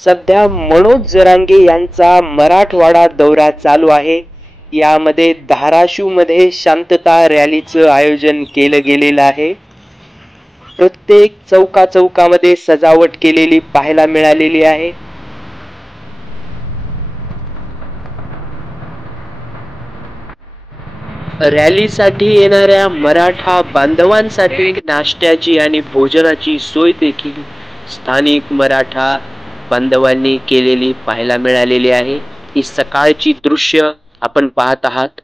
सध्या मनोज जरांगे यांचा मराठवाडा दौरा चालू आहे। यामध्ये धाराशिव मध्ये शांतता रॅलीचं आयोजन केलं गेलेलं आहे। प्रत्येक चौकामध्ये सजावट केलेली पाहायला मिळालेली आहे। रॅलीसाठी येणाऱ्या मराठा बांधवांसाठी नाश्त्याची आणि भोजनाची सोय देखील स्थानिक मराठा बांधवांनी केलेली पाहायला मिळालेली आहे। ही सकाळची दृश्य आपण पाहत आहात।